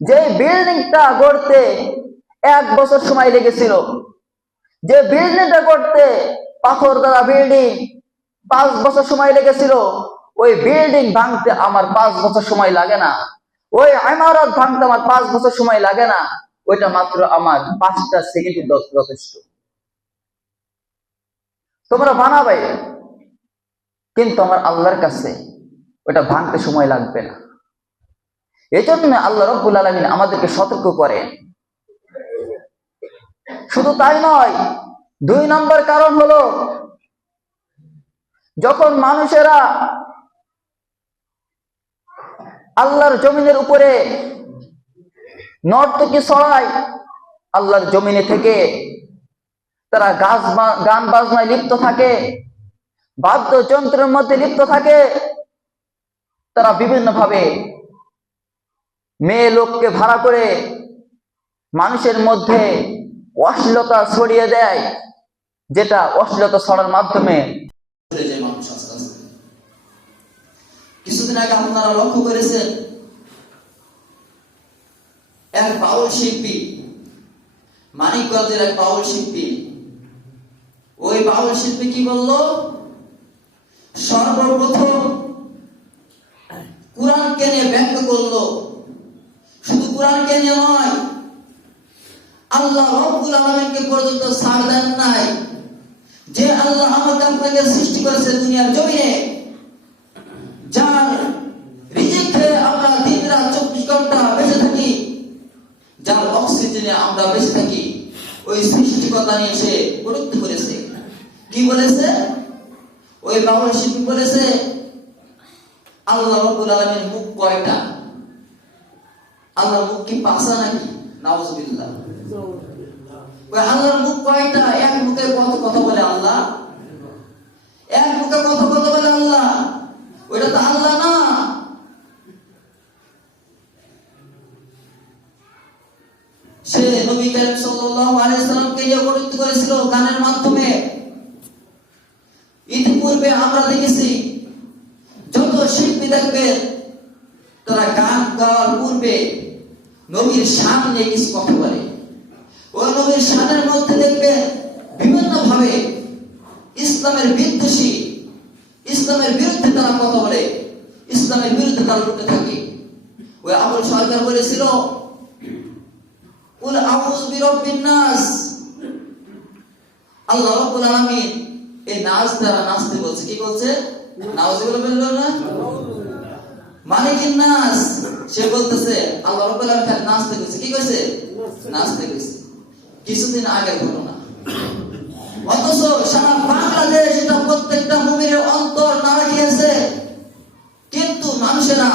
যে বিল্ডিংটা গড়তে 1 বছর সময় লেগেছিল, যে বিল্ডিংটা গড়তে পাথর দ্বারা বিল্ডিং 5 বছর সময় লেগেছিল, ওই বিল্ডিং ভাঙতে আমার 5 বছর সময় লাগে না, ওই ইমারত ভাঙতে আমার 5 বছর সময় লাগে না, ওইটা মাত্র আমার 5টা সেকেন্ড যথেষ্ট। তোমরা বানাবে, কিন্তু আমার আল্লাহর কাছে ওটা ভাঙতে সময় লাগবে না। এই জন্য আল্লাহ রাব্বুল আলামিন আমাদেরকে সতর্ক করেন। শুধু তাই নয়, 2 নম্বর কারণ হলো, যখন মানুষেরা আল্লাহর জমিনের উপরে নর্তকী ছড়ায়, আল্লাহর জমিনে থেকে তারা গান বাজনায় লিপ্ত থাকে, বাদ্যযন্ত্রের মধ্যে লিপ্ত থাকে, তারা বিভিন্ন ভাবে মেয়ে লোককে ভাড়া করে মানুষের মধ্যে অশ্লীলতা ছড়িয়ে দেয়, যেটা অশ্লীলতা ছড়ার মাধ্যমে মানুষ আস্তে আস্তে। কিছুদিন আগে আপনারা লক্ষ্য করেছেন, এক বাউল শিল্পী, মানিকগঞ্জের এক বাউল শিল্পী, ওই বাউল শিল্পী কি বলল? সর্বপ্রথম কুরআনকে নিয়ে ব্যঙ্গ করলো। শুধু কোরআনকে নিয়ে নয়, আল্লাহ রাব্বুল আলামিনকে পর্যন্ত ছাড় দেন নাই, যে আল্লাহ আমাকে আপনাকে সৃষ্টি করেছে দুনিয়ার জমিনে, যার রিজিক খেয়ে আমরা দিন রাত 24 ঘন্টা বেঁচে থাকি, যার অক্সিজেনে আমরা বেঁচে থাকি, ওই সৃষ্টিকর্তা নিয়ে সে কটূক্তি করেছে। কি বলেছে? ওই বাউল শিল্পী বলেছে, আল্লাহ রাব্বুল আলামিনের মুখ কয়টা? আল্লাহর মুখ কি 5টা নাকি? নাউজুবিল্লাহ। ওই আল্লাহর মুখ কয়টা? এক মুখে কত কথা বলে আল্লাহ? এক মুখে কত কথা বলে আল্লাহ? ওইটা তো আল্লাহ না। সে নবী করিম সাল্লাল্লাহু আলাইহি ওয়াসাল্লামকে নিয়ে কটূক্তি করেছিল গানের মাধ্যমে। ইতিপূর্বে আমরা দেখেছি যত শিল্পী দেখবে, তারা গান গাওয়ার পূর্বে নবীর শান নিয়ে কিছু কথা বলে। ওই নবীর শানের মধ্যে দেখবে বিভিন্ন ভাবে ইসলামের বিদ্বেষী, ইসলামের বিরুদ্ধে তারা কথা বলে, ইসলামের বিরুদ্ধে তারা লড়তে থাকে। ওই আবুল সরকার বলেছিল, কুল আউযু বিরাব্বিন নাস। আল্লাহ রাব্বুল আলামিন এই নাস দ্বারা নাচতে বলছে। কি বলছে? নাউজুবিল্লাহ বলল না, মালিকিন নাস। সে বলতেছে আল্লাহ রাব্বুল আলামিন খালি নাচতে কইছে। কি কইছে? নাচতে কইছে। কিছুদিন আগে ঘটনা, অথচ সারা বাংলাদেশ এটা প্রত্যেকটা মুমিনের অন্তর নাড়া দিয়েছে। কিন্তু মানুষেরা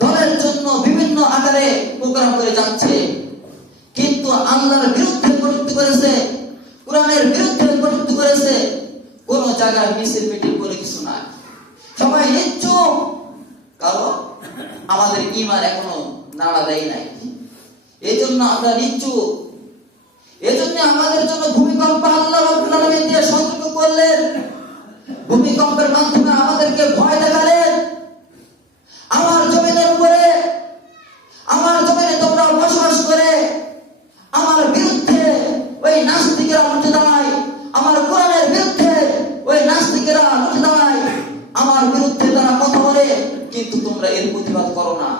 দলের জন্য বিভিন্ন আকারে প্রোগ্রাম করে যাচ্ছে, কিন্তু আল্লাহর বিরুদ্ধে কটূক্তি করেছে, কোরআনের বিরুদ্ধে কটূক্তি করেছে। কোন জায়গায় মিছিল মিটিং করে কিছু না, সবাই নিশ্চুপ, কারণ আমাদের ঈমান এখনো নাড়া দেয় নাই। এই জন্য আমরা নিশ্চুপ। এই জন্য আমাদের জন্য ভূমিকম্প আল্লাহ রাব্বুল আলামিন দিয়ে সতর্ক করলেন, ভূমিকম্পের মাধ্যমে আমাদেরকে ভয় দেখালেন। আমার জমিনের উপরে, আমার জমিনে তোমরা বসবাস করে আমার বিরুদ্ধে ওই নাস্তিকেরা উঠে দাঁড়ায়, আমার কোরআনের বিরুদ্ধে ওই নাস্তিকেরা উঠে দাঁড়ায়, আমার বিরুদ্ধে তারা কথা বলে, কিন্তু তোমরা এর প্রতিবাদ করো না।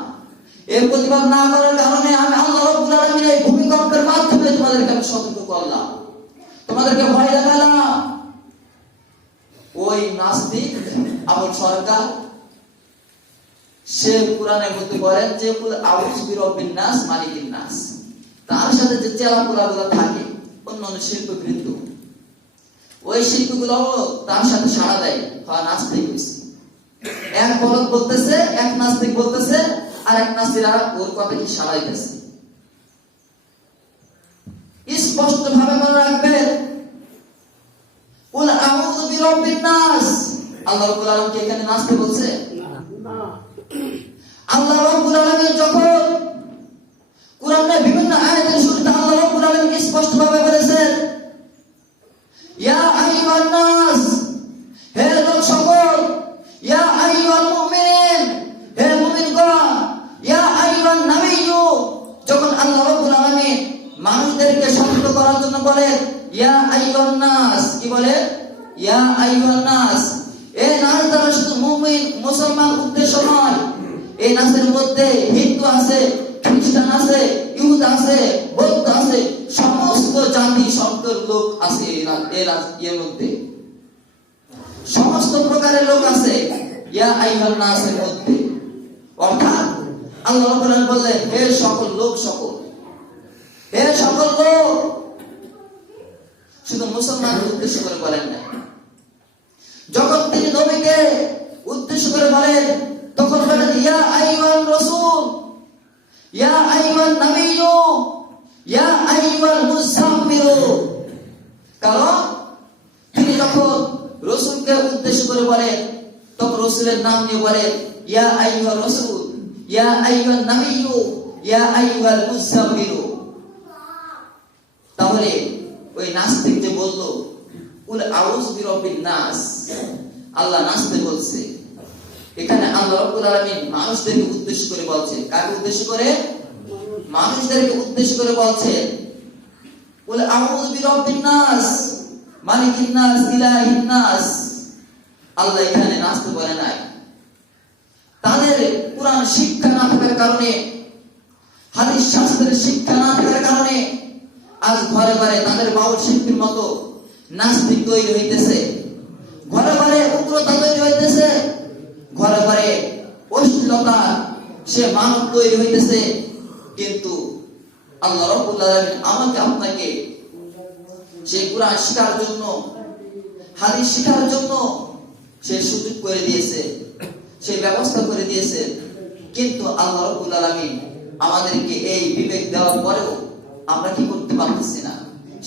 এর প্রতিবাদ না করার কারণে আমি আল্লাহ রাব্বুল আলামিন এই ভূমিকম্পের মাধ্যমে তোমাদেরকে আমি সতর্ক করলাম, তোমাদেরকে ভয় দেখালাম। ওই নাস্তিক আবুল সরকার, সে কোরআনের মধ্যে বলেন যে কুল আউযু বিরাব্বিন নাস মালিকিন নাস। তার সাথে যে চেলাপুলাগুলো থাকে অন্যান্য শিল্পবৃন্দ, ওই শিল্পগুলো তার সাথে সাড়া দেয়, হয় নাস্তিক হয়েছে। এক বলদ বলতেছে, এক নাস্তিক বলতেছে, আর এক নাস্তিরা ওর কথা কি সাড়া দিতেছে। স্পষ্ট ভাবে মনে রাখবেন, কুল আউযু বিরাব্বিন নাস। আল্লাহ রাব্বুল আলামিন কি এখানে নাচতে বলছে? না। আল্লাহ রাব্বুল আলামিন যখন কোরআনের বিভিন্ন আয়াতের শুরুতে আল্লাহ রাব্বুল আলামিন স্পষ্ট ভাবে বলেছেন, ইয়া আইয়ুহান নাস, হে লোক সকল, ইয়া আইয়ুহাল মুমিনিন, হে মুমিনগণ, ইয়া আইয়ুহান নাবিয়্যু, মানুষদেরকে সতর্ক করার জন্য বলে ইয়া আইয়ুহান নাস, কি বলে? ইয়া আইয়ুহান নাস। এই নাস দ্বারা শুধু মুমিন মুসলমান উদ্দেশ্য নয়, এই নাসের মধ্যে হিন্দু আছে, খ্রিস্টান আছে, ইহুদ আছে, বৌদ্ধ আছে, সমস্ত জাতি সম্প্রদায়ের লোক আছে এর মধ্যে, সমস্ত প্রকারের লোক আছে ইয়া আইয়ুহান নাসের মধ্যে। অর্থাৎ আল্লাহ রাব্বুল আলামিন বললেন হে সকল লোক, হে সকল লোক, শুধু মুসলমানদের উদ্দেশ্য করে বলেন না। যখন তিনি নবীকে উদ্দেশ্য করে বলেন তখন বলেন ইয়া আইয়ুহান রাসূল, ইয়া আইয়ুহান নাবিয়্যু, ইয়া আইয়ুহাল মুযাম্মিল। কারণ তিনি যখন রাসূলকে উদ্দেশ্য করে বলেন তখন রাসূলের নাম নিয়ে বলেন ইয়া আইয়ুহার রাসূল, ইয়া আইয়ুহান নাবিয়্যু, ইয়া আইয়ুহাল মুযাম্মিল। তাহলে ওই নাস্তিক যে বলল কুল আউযু বিরাব্বিন নাস, আল্লাহ নাস্তিক বলছে, এখানে আল্লাহ রাব্বুল আলামিন মানুষদেরকে উদ্দেশ্য করে বলছে। কাকে উদ্দেশ্য করে? মানুষদেরকে উদ্দেশ্য করে বলছে কুল আউযু বিরাব্বিন নাস, মালিকিন নাস, ইলাহিন নাস। আল্লাহ এখানে নাস্তিক বলে নাই। তাদের কুরআন শিক্ষা না থাকার কারণে, হাদিস শাস্ত্রের শিক্ষা না থাকার কারণে আজ ঘরে ঘরে তাদের বাউল শিল্পীর মতো নাস্তিক তৈরি হইতেছে, ঘরে ঘরে উগ্রতা তৈরি হইতেছে, ঘরে ঘরে অশ্লীলতা সে মানব তৈরি হইতেছে। কিন্তু আল্লাহ রাব্বুল আলামিন আমাকে আপনাকে সেই কুরআন শিখার জন্য, হাদিস শিখার জন্য সে সুযোগ করে দিয়েছে, সেই ব্যবস্থা করে দিয়েছে। কিন্তু আল্লাহ রাব্বুল আলামিন আমাদেরকে এই বিবেক দেওয়ার পরেও আমরা কি করতে পারতেছি না,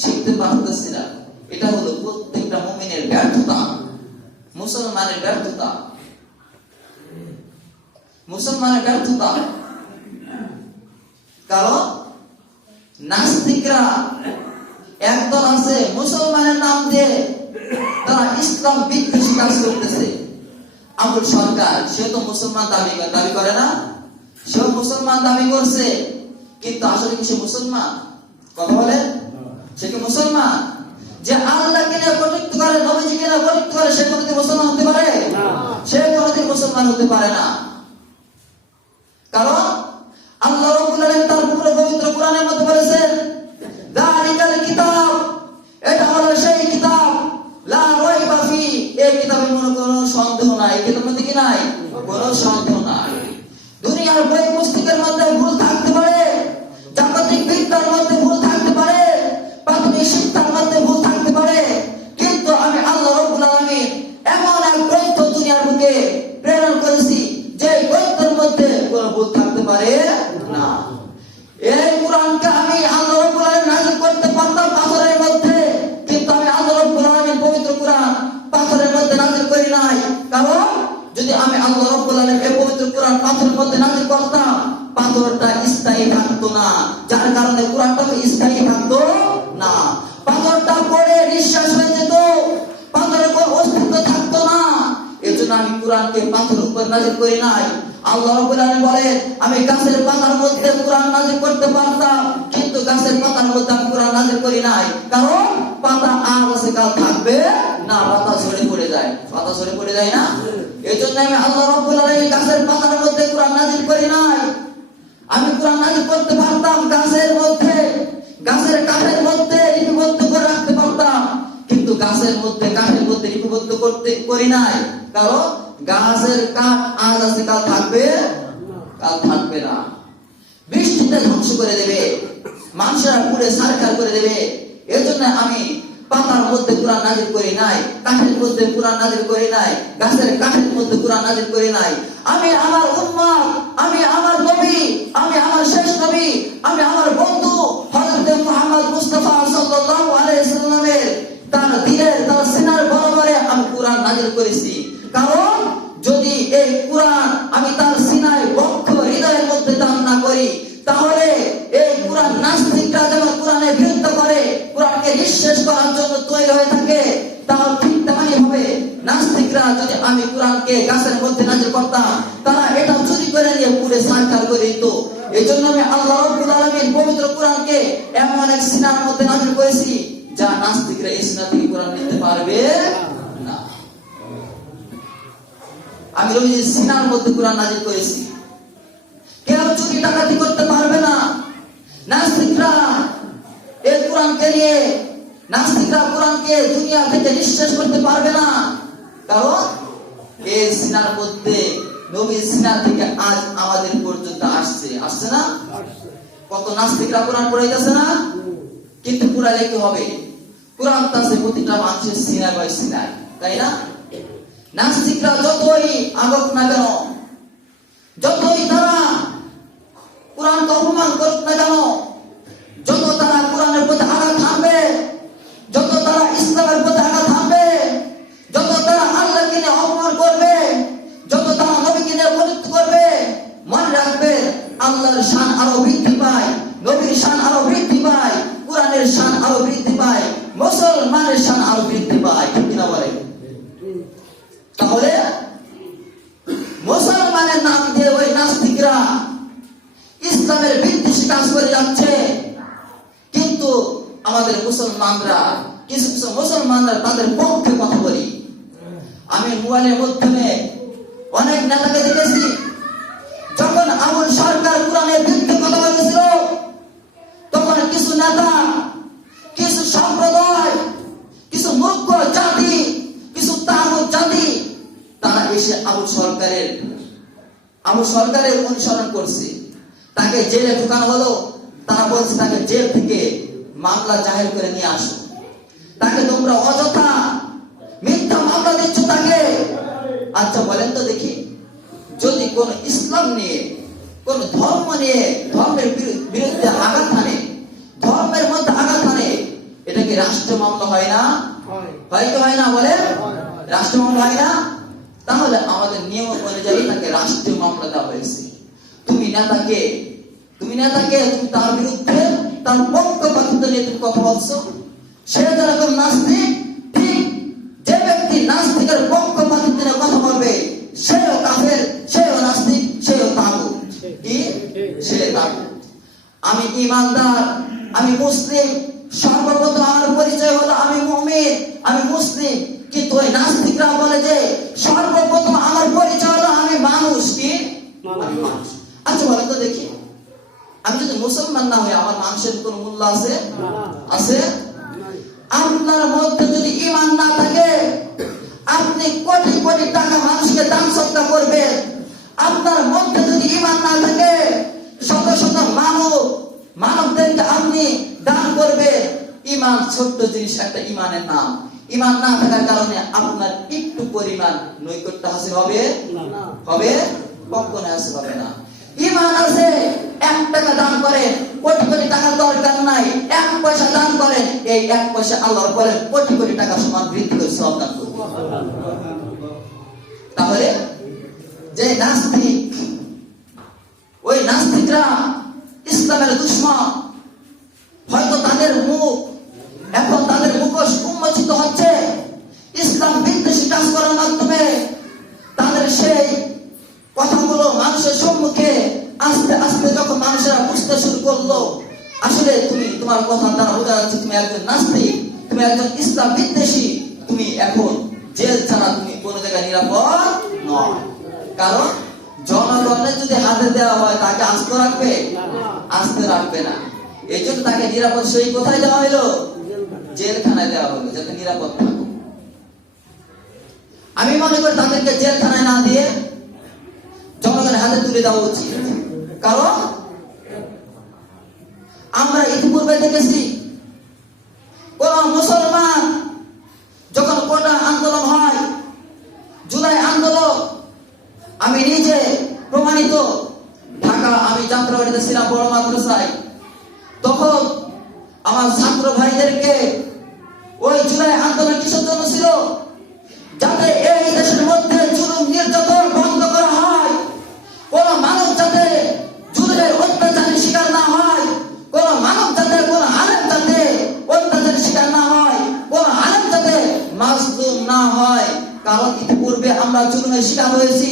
শিখতে পারতেছি না। এটা হলো প্রত্যেকটা মুমিনের ব্যর্থতা, মুসলমানের ব্যর্থতা, মুসলমানের ব্যর্থতা। কারণ নাস্তিকরা একদল আছে মুসলমানের নাম দিয়ে তারা ইসলাম বিদ্বেষী কাজ করতেছে। আমল সরকার সে তো মুসলমান দাবি করে না, সেও মুসলমান দাবি করছে, কিন্তু আসলে কি সে মুসলমান? কথা বলে, সে কি মুসলমান? যে আল্লাহকে নিয়ে কটূক্তি করে, নবীজিকে নিয়ে কটূক্তি করে, সে কোনোদিন মুসলমান হতে পারে না? সে কোনোদিন মুসলমান হতে পারে না। কারণ আল্লাহ রাব্বুল আলামিন তার পুরো পবিত্র কোরআনের মধ্যে বলেছেন যালিকাল কিতাব, এটা হলো সেই কিতাব লা রাইবা ফি, এই কিতাবের মধ্যে কোনো সন্দেহ নাই, এই কিতাবের মধ্যে কি নাই? কোনো সন্দেহ নাই। দুনিয়ার বই পুস্তকের মধ্যে ভুল থাকতে পারে, জাগতিক বিদ্যার মধ্যে ভুল থাকতে পারে, প্রাথমিক শিক্ষার মধ্যে ভুল থাকতে পারে, কিন্তু আমি আল্লাহ রাব্বুল আলামিন এমন এক গ্রন্থ দুনিয়ার বুকে প্রেরণ করেছি যে গ্রন্থের মধ্যে কোনো ভুল থাকতে পারে না। এই কোরআনকে আমি আল্লাহ রাব্বুল আলামিন নাযিল করতে পারতাম পাথরের মধ্যে, কিন্তু আমি আল্লাহ রাব্বুল আলামিন পবিত্র কোরআন পাথরের মধ্যে নাযিল করি নাই। কারণ যদি আমি আল্লাহ রাব্বুল আলামিন এই পবিত্র কোরআন পাথরের মধ্যে নাযিল করতাম, পাথরটা স্থায়ী থাকতো না, যার কারণে কোরআনটা স্থায়ী থাকতো না। পাথরটা পড়ে নিঃশ্বাস হয়ে যেত, পাথরের কোনো অস্তিত্ব থাকতো না। এজন্য আমি কোরআনকে পাথরের উপর নাযিল করি নাই। আল্লাহ রাব্বুল আলামিন বলেন আমি গাছের পাতার মধ্যে কোরআন নাযিল করতে পারতাম, কিন্তু গাছের পাতার মধ্যে আমি কোরআন নাযিল করি নাই। কারণ পাতা আজ আছে কাল থাকবে না, পাতা ঝরে পড়ে যায়, পাতা ঝরে পড়ে যায় না। এজন্য আমি আল্লাহ রাব্বুল আলামিন গাছের পাতার মধ্যে কোরআন নাযিল করি নাই। আমি কোরআন নাযিল করতে পারতাম গাছের মধ্যে, গাছের কাঠের মধ্যে লিপিবদ্ধ করে রাখতে পারতাম, কিন্তু গাছের মধ্যে কাঠের মধ্যে লিপিবদ্ধ করি নাই। কারণ গাছের কাঠ আজ আছে কাল থাকবে, কাল থাকবে না। বৃষ্টিতে ধ্বংস করে দেবে, মানুষেরা পুড়ে ছারখার করে দেবে। এজন্য আমি পাতার মধ্যে কোরআন নাযিল করি নাই, কাঠের মধ্যে কোরআন নাযিল করি নাই, গাছের কাঠের মধ্যে কোরআন নাযিল করি নাই। আমি আমার উম্মত, আমি আমার নবী, আমি আমার শেষ নবী, আমি আমার বন্ধু হযরত মুহাম্মদ মুস্তাফা সাল্লাল্লাহু আলাইহি সাল্লামের তার দিলের, তার সিনার বরাবরে আমি কোরআন নাযিল করেছি। কারণ যদি এই কোরআন আমি তার সিনায় বক্ষ হৃদয়ের মধ্যে দান না করি, তাহলে এই কোরআন নাস্তিকরা যেমন কোরআনের বিরুদ্ধে করে, কোরআনকে নিঃশেষ করার জন্য তৈরি হয়ে থাকে, তাও ঠিক তেমনি ভাবে নাস্তিকরা নাস্তিকরা যদি আমি কোরআনকে গাছের মধ্যে নাজিল করতাম, তারা এটা চুরি করে নিয়ে পুরে সারখার করে দিত। এই জন্য আমি আল্লাহ রাব্বুল আলামিন পবিত্র কোরআনকে এমন এক সিনার মধ্যে নাজিল করেছি যা নাস্তিকরা এই সিনা থেকে কোরআন নিতে পারবে না। আমি রবির সিনার মধ্যে কোরআন নাজিল করেছি, কেউ চুরি ডাকাতি করতে পারবে না। নাস্তিকরা এই কোরআনকে নিয়ে, নাস্তিকরা কোরআনকে দুনিয়া থেকে নিঃশেষ করতে পারবে না, কারণ এই সিনার মধ্যে নবীর সিনা থেকে আজ আমাদের পর্যন্ত আসছে না? কত নাস্তিকরা কোরআন পড়াইতেছে না? কিন্তু পুরালে কি হবে? কোরআন তো আছে প্রতিটা মানুষের সিনায় বা সিনায়, তাই না? নাস্তিকরা যতই আগত না কেন, যতই তারা কোরআনকে অপমান করুক না কেন, যত তারা কোরআনের প্রতি আঘাত হানবে, যত তারা ইসলামের প্রতি আঘাত হানবে, যত তারা আল্লাহকে নিয়ে অপমান করবে, যত তারা নবীকে নিয়ে পবিত্র করবে, মনে রাখবে আল্লাহর শান আরো বৃদ্ধি পায়, নবীর শান আরো বৃদ্ধি পায়, কোরআনের শান আরো বৃদ্ধি পায়, মুসলমানের শান আরো বৃদ্ধি পায়। ঠিক কিনা বলে? তাহলে মুসলমানের নাম দিয়ে ওই নাস্তিকরা ইসলামের বিদ্বেষী কাজ করে যাচ্ছে। কিন্তু আমাদের মুসলমানরা, কিছু কিছু মুসলমানরা তাদের পক্ষে কথা বলি। আমি মোবাইলের মাধ্যমে অনেক নেতাকে দেখেছি, যখন আবুল সরকার কোরআনের বিরুদ্ধে কথা বলেছিল, তখন কিছু নেতা, কিছু সম্প্রদায়, কিছু মূর্খ জাতি, কিছু তাগুত জাতি, তারা এসে আবুল সরকারের অনুসরণ করছে। তাকে জেলে ঢুকানো হলো, তারা বলছে তাকে জেল থেকে মামলা জাহির করে নিয়ে আসো। তাকে তোমরা অযথা মিথ্যা মামলা দিচ্ছ তাকে। আচ্ছা বলেন তো দেখি, যদি কোন ইসলাম নিয়ে, কোন ধর্ম নিয়ে, ধর্মের বিরুদ্ধে আঘাত হানে, ধর্মের মধ্যে আঘাত হানে, এটা কি রাষ্ট্র মামলা হয় না? হয়তো হয় না? বলেন, রাষ্ট্র মামলা হয় না? তাহলে আমাদের নিয়ম অনুযায়ী তাকে রাষ্ট্রীয় মামলা দেওয়া হয়েছে। তুমি নেতাকে তুমি তার বিরুদ্ধে, তার পক্ষপাতিত্ব নিয়ে তুমি কথা বলছো। সে যেরকম নাস্তিক, ঠিক যে ব্যক্তি নাস্তিকের পক্ষপাতিত্ব নিয়ে কথা বলবে, সেও কাফের, সেও নাস্তিক, সেও তাগুত। কি? সে তাগুত। আমি ঈমানদার, আমি মুসলিম, সর্বপ্রথম আমার পরিচয় হলো আমি মুমিন, আমি মুসলিম। কিন্তু ওই নাস্তিকরা বলে যে সর্বপ্রথম আমার পরিচয় হলো আমি মানুষ। কি? আমি মানুষ। আচ্ছা বলেন তো দেখি, আমি যদি মুসলমান না হই, আমার মানুষের কোন মূল্য আছে? আছে? আপনার মধ্যে যদি ঈমান না থাকে, আপনি কোটি কোটি টাকা মানুষকে দান সদকা করবেন। আপনার মধ্যে যদি ঈমান না থাকে, শত শত মানবদেরকে আপনি দান করবেন। ঈমান ছোট্ট জিনিস, একটা ঈমানের নাম। ঈমান না থাকার কারণে আপনার একটু পরিমাণ নৈকট্য হাসিল হবে? কখনো হাসিল হবে না। ঈমান আছে, 1 টাকা দান করেন, কোটি কোটি টাকা দরকার নাই, 1 পয়সা দান করেন, এই 1 পয়সা আল্লাহর বলেন কোটি কোটি টাকা সমান বৃদ্ধি করে সওয়াব দান করুন। তাহলে যে নাস্তিক, ওই নাস্তিকরা ইসলামের দুশমন। হয়তো তাদের মুখ এখন, তাদের মুখোশ উন্মোচিত হচ্ছে ইসলাম বিদ্বেষী কাজ করার মাধ্যমে। তাদের সেই কথাগুলো মানুষের সম্মুখে আস্তে আস্তে যখন মানুষেরা বুঝতে শুরু করলো, আসলে তোমার কথা দ্বারা বোঝা যাচ্ছে তুমি একজন নাস্তিক, তুমি একজন ইসলাম বিদ্বেষী, তুমি এখন জেল ছাড়া তুমি কোনো জায়গায় নিরাপদ নয়। কারণ জনগণের যদি হাতে দেওয়া হয়, তাকে আস্ত রাখবে? আস্তে রাখবে না। এই জন্য তাকে নিরাপদ সেই কোথায় দেওয়া হলো? জেলখানায় দেওয়া হলো, যাতে নিরাপদ থাকুক। আমি মনে করি তাদেরকে জেলখানায় না দিয়ে জনগণের হাতে তুলে দেওয়া উচিত। কারণ আমরা ইতিপূর্বে দেখেছি, কোন মুসলমান যখন কোটা আন্দোলন হয়, জুলাই আন্দোলন, আমি নিজে প্রমাণিত, ঢাকা আমি যাত্রাবাড়িতে ছিলাম বড় মাদ্রাসায়, তখন আমার ছাত্র ভাইদেরকে ওই জুলাই আন্দোলন কিসের জন্য ছিল? যাতে এই দেশের মধ্যে জুলুম নির্যাতন বন্ধ করা হয়, কোন মানব যাতে জুলুমের অত্যাচারের শিকার না হয়, কোন মানব যাতে, কোন আলেম যাতে অত্যাচারের শিকার না হয়, কোন আলেম যাতে মাজলুম না হয়। কারণ ইতিপূর্বে নির্যাতনের শিকার হয়েছি